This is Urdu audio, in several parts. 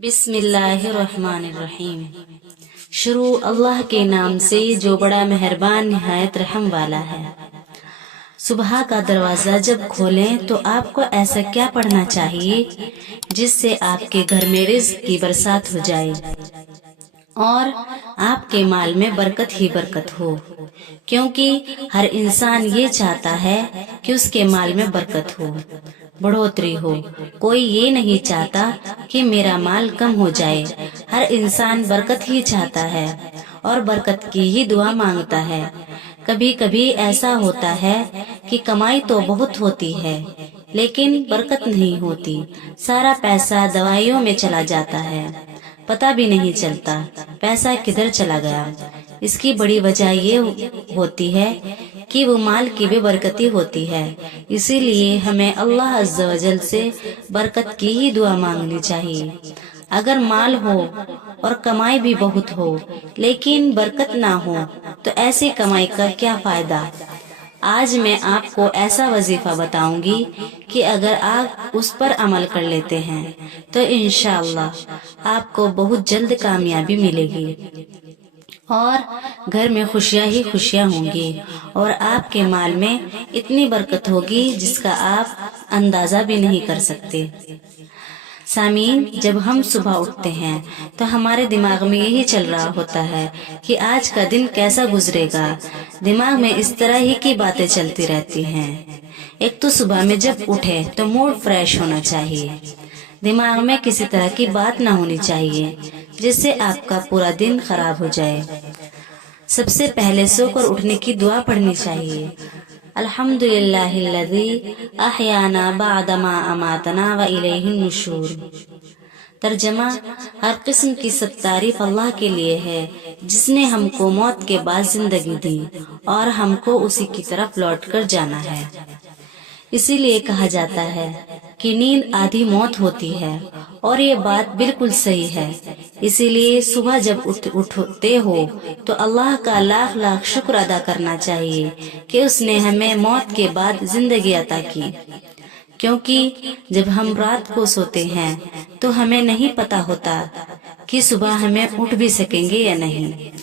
بسم اللہ الرحمن الرحیم۔ شروع اللہ کے نام سے جو بڑا مہربان نہایت رحم والا ہے۔ صبح کا دروازہ جب کھولیں تو آپ کو ایسا کیا پڑھنا چاہیے جس سے آپ کے گھر میں رزق کی برسات ہو جائے اور آپ کے مال میں برکت ہی برکت ہو، کیونکہ ہر انسان یہ چاہتا ہے کہ اس کے مال میں برکت ہو، بڑھوتری ہو۔ کوئی یہ نہیں چاہتا کہ میرا مال کم ہو جائے۔ ہر انسان برکت ہی چاہتا ہے اور برکت کی ہی دعا مانگتا ہے۔ کبھی کبھی ایسا ہوتا ہے کہ کمائی تو بہت ہوتی ہے لیکن برکت نہیں ہوتی، سارا پیسہ دوائیوں میں چلا جاتا ہے، پتہ بھی نہیں چلتا پیسہ کدھر چلا گیا۔ اس کی بڑی وجہ یہ ہوتی ہے کہ وہ مال کی بے برکتی ہوتی ہے۔ اسی لیے ہمیں اللہ عز و جل سے برکت کی ہی دعا مانگنی چاہیے۔ اگر مال ہو اور کمائی بھی بہت ہو لیکن برکت نہ ہو تو ایسی کمائی کا کیا فائدہ؟ آج میں آپ کو ایسا وظیفہ بتاؤں گی کہ اگر آپ اس پر عمل کر لیتے ہیں تو انشاءاللہ آپ کو بہت جلد کامیابی ملے گی اور گھر میں خوشیاں ہی خوشیاں ہوں گی اور آپ کے مال میں اتنی برکت ہوگی جس کا آپ اندازہ بھی نہیں کر سکتے۔ سامعین، جب ہم صبح اٹھتے ہیں تو ہمارے دماغ میں یہی چل رہا ہوتا ہے کہ آج کا دن کیسا گزرے گا۔ دماغ میں اس طرح ہی کی باتیں چلتی رہتی ہیں۔ ایک تو صبح میں جب اٹھے تو موڈ فریش ہونا چاہیے، دماغ میں کسی طرح کی بات نہ ہونی چاہیے جس سے آپ کا پورا دن خراب ہو جائے۔ سب سے پہلے سو کر اٹھنے کی دعا پڑھنی چاہیے۔ الحمدللہ الذی احیانا بعدما اماتنا والیہ النشور۔ ترجمہ: ہر قسم کی سب تعریف اللہ کے لیے ہے جس نے ہم کو موت کے بعد زندگی دی اور ہم کو اسی کی طرف لوٹ کر جانا ہے۔ اسی لیے کہا جاتا ہے کہ نیند آدھی موت ہوتی ہے اور یہ بات بالکل صحیح ہے۔ اسی لیے صبح جب اٹھتے ہو تو اللہ کا لاکھ لاکھ شکر ادا کرنا چاہیے کہ اس نے ہمیں موت کے بعد زندگی عطا کی، کیونکہ جب ہم رات کو سوتے ہیں تو ہمیں نہیں پتا ہوتا کہ صبح ہمیں اٹھ بھی سکیں گے یا نہیں۔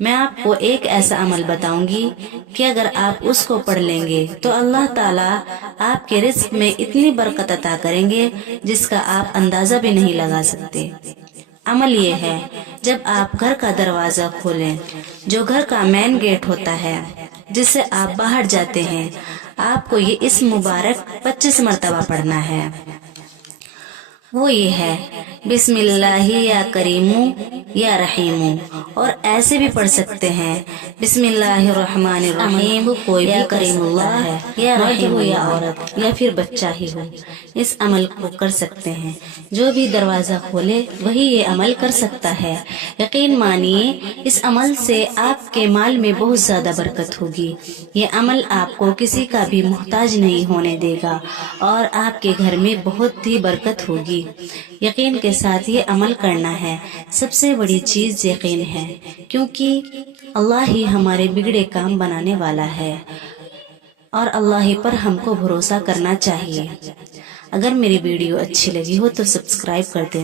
میں آپ کو ایک ایسا عمل بتاؤں گی کہ اگر آپ اس کو پڑھ لیں گے تو اللہ تعالیٰ آپ کے رزق میں اتنی برکت عطا کریں گے جس کا آپ اندازہ بھی نہیں لگا سکتے۔ عمل یہ ہے، جب آپ گھر کا دروازہ کھولیں، جو گھر کا مین گیٹ ہوتا ہے جس سے آپ باہر جاتے ہیں، آپ کو یہ اسم مبارک 25 مرتبہ پڑھنا ہے۔ وہ یہ ہے: بسم اللہ یا کریمو یا رحیمو، اور ایسے بھی پڑھ سکتے ہیں بسم اللہ الرحمن الرحیم، کوئی بھی کریم اللہ ہے یا رحیم یا عورت یا پھر بچہ ہی ہو، اس عمل کو کر سکتے ہیں۔ جو بھی دروازہ کھولے وہی یہ عمل کر سکتا ہے۔ یقین مانیے اس عمل سے آپ کے مال میں بہت زیادہ برکت ہوگی۔ یہ عمل آپ کو کسی کا بھی محتاج نہیں ہونے دے گا اور آپ کے گھر میں بہت ہی برکت ہوگی۔ یقین کے ساتھ یہ عمل کرنا ہے۔ سب سے بڑی چیز یقین ہے، کیونکہ اللہ ہی ہمارے بگڑے کام بنانے والا ہے اور اللہ ہی پر ہم کو بھروسہ کرنا چاہیے۔ اگر میری ویڈیو اچھی لگی ہو تو سبسکرائب کر دینا۔